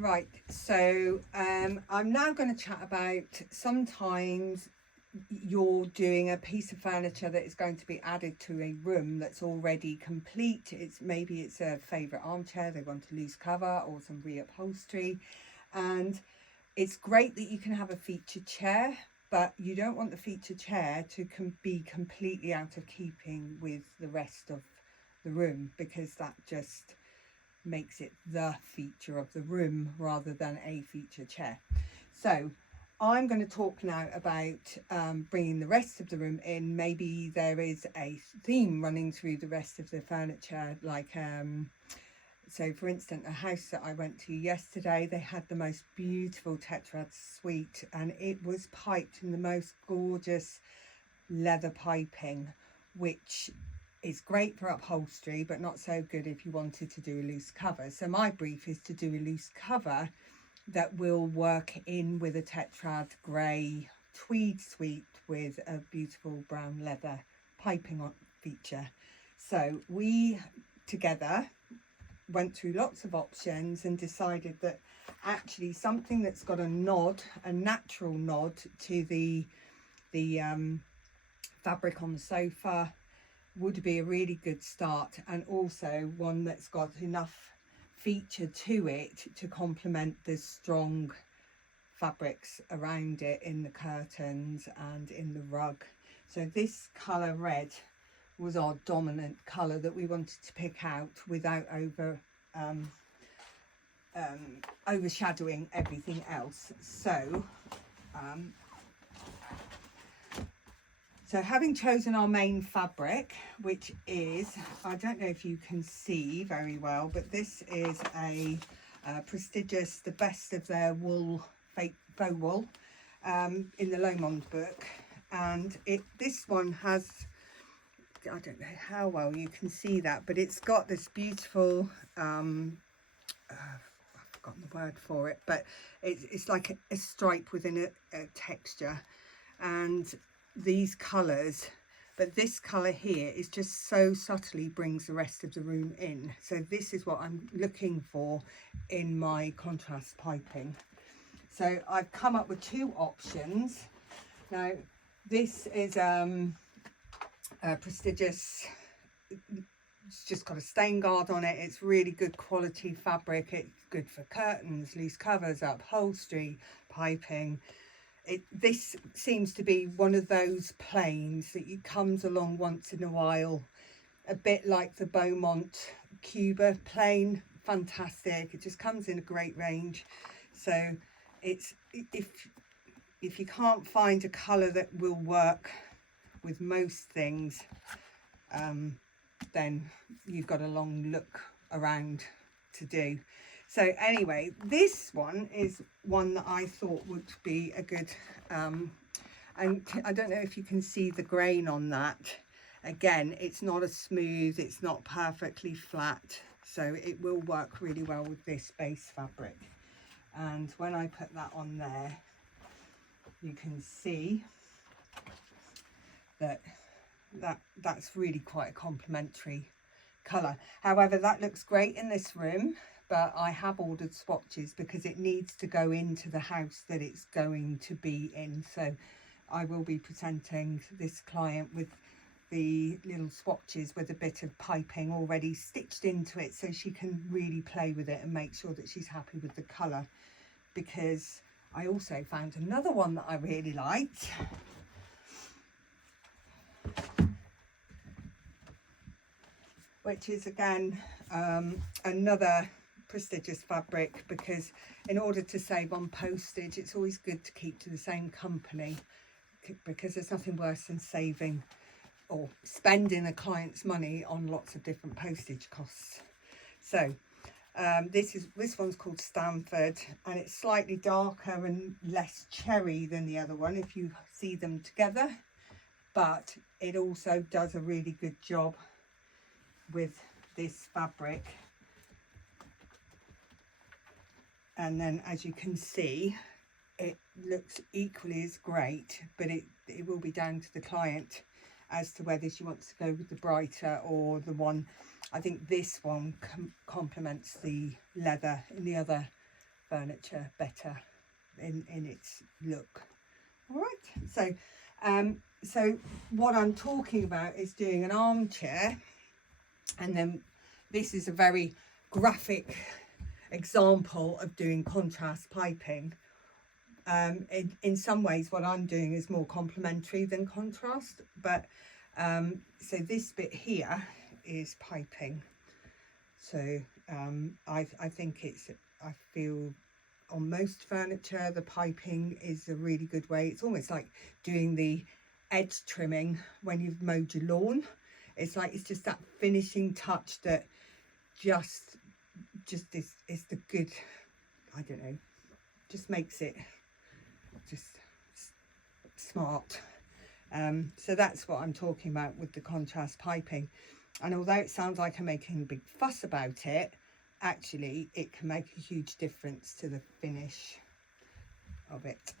Right, so I'm now going to chat about sometimes you're doing a piece of furniture that is going to be added to a room that's already complete. Maybe it's a favourite armchair, they want a loose cover or some reupholstery, and it's great that you can have a featured chair, but you don't want the featured chair to be completely out of keeping with the rest of the room, because that just makes it the feature of the room rather than a feature chair. So I'm going to talk now about bringing the rest of the room in. Maybe there is a theme running through the rest of the furniture, like so for instance, a house that I went to yesterday, they had the most beautiful tetrad suite, and it was piped in the most gorgeous leather piping, which is great for upholstery but not so good if you wanted to do a loose cover. So my brief is to do a loose cover that will work in with a tetrad grey tweed suite with a beautiful brown leather piping on feature. So we together went through lots of options and decided that actually something that's got a nod, a natural nod to the fabric on the sofa would be a really good start, and also one that's got enough feature to it to complement the strong fabrics around it in the curtains and in the rug. So this colour red was our dominant colour that we wanted to pick out without overshadowing everything else. So having chosen our main fabric, which is, I don't know if you can see very well, but this is a prestigious, the best of their wool, faux wool, in the Lomond book. And this one has, I don't know how well you can see that, but it's got this beautiful, I've forgotten the word for it, but it's like a stripe within a texture. And these colours, but this colour here is just so subtly brings the rest of the room in. So this is what I'm looking for in my contrast piping. So I've come up with two options. Now this is a prestigious, it's just got a stain guard on it. It's really good quality fabric. It's good for curtains, loose covers, upholstery, piping. This seems to be one of those planes that comes along once in a while, a bit like the Beaumont Cuba plane. Fantastic. It just comes in a great range. So it's, if you can't find a colour that will work with most things, then you've got a long look around to do. So anyway, this one is one that I thought would be a good, and I don't know if you can see the grain on that. Again, it's not as smooth, it's not perfectly flat, so it will work really well with this base fabric. And when I put that on there, you can see that's really quite a complementary colour. However, that looks great in this room, but I have ordered swatches because it needs to go into the house that it's going to be in. So I will be presenting this client with the little swatches with a bit of piping already stitched into it, so she can really play with it and make sure that she's happy with the colour. Because I also found another one that I really liked, which is again another prestigious fabric, because in order to save on postage, it's always good to keep to the same company, because there's nothing worse than saving or spending a client's money on lots of different postage costs. So this one's called Stanford, and it's slightly darker and less cherry than the other one if you see them together, but it also does a really good job with this fabric. And then, as you can see, it looks equally as great, but it will be down to the client as to whether she wants to go with the brighter or the one. I think this one complements the leather in the other furniture better in its look. All right, so so what I'm talking about is doing an armchair, and then this is a very graphic example of doing contrast piping. In some ways what I'm doing is more complementary than contrast, but so this bit here is piping. So I think I feel on most furniture the piping is a really good way. It's almost like doing the edge trimming when you've mowed your lawn. It's just that finishing touch that just is the good, I don't know, just makes it just smart. So that's what I'm talking about with the contrast piping. And although it sounds like I'm making a big fuss about it, actually it can make a huge difference to the finish of it.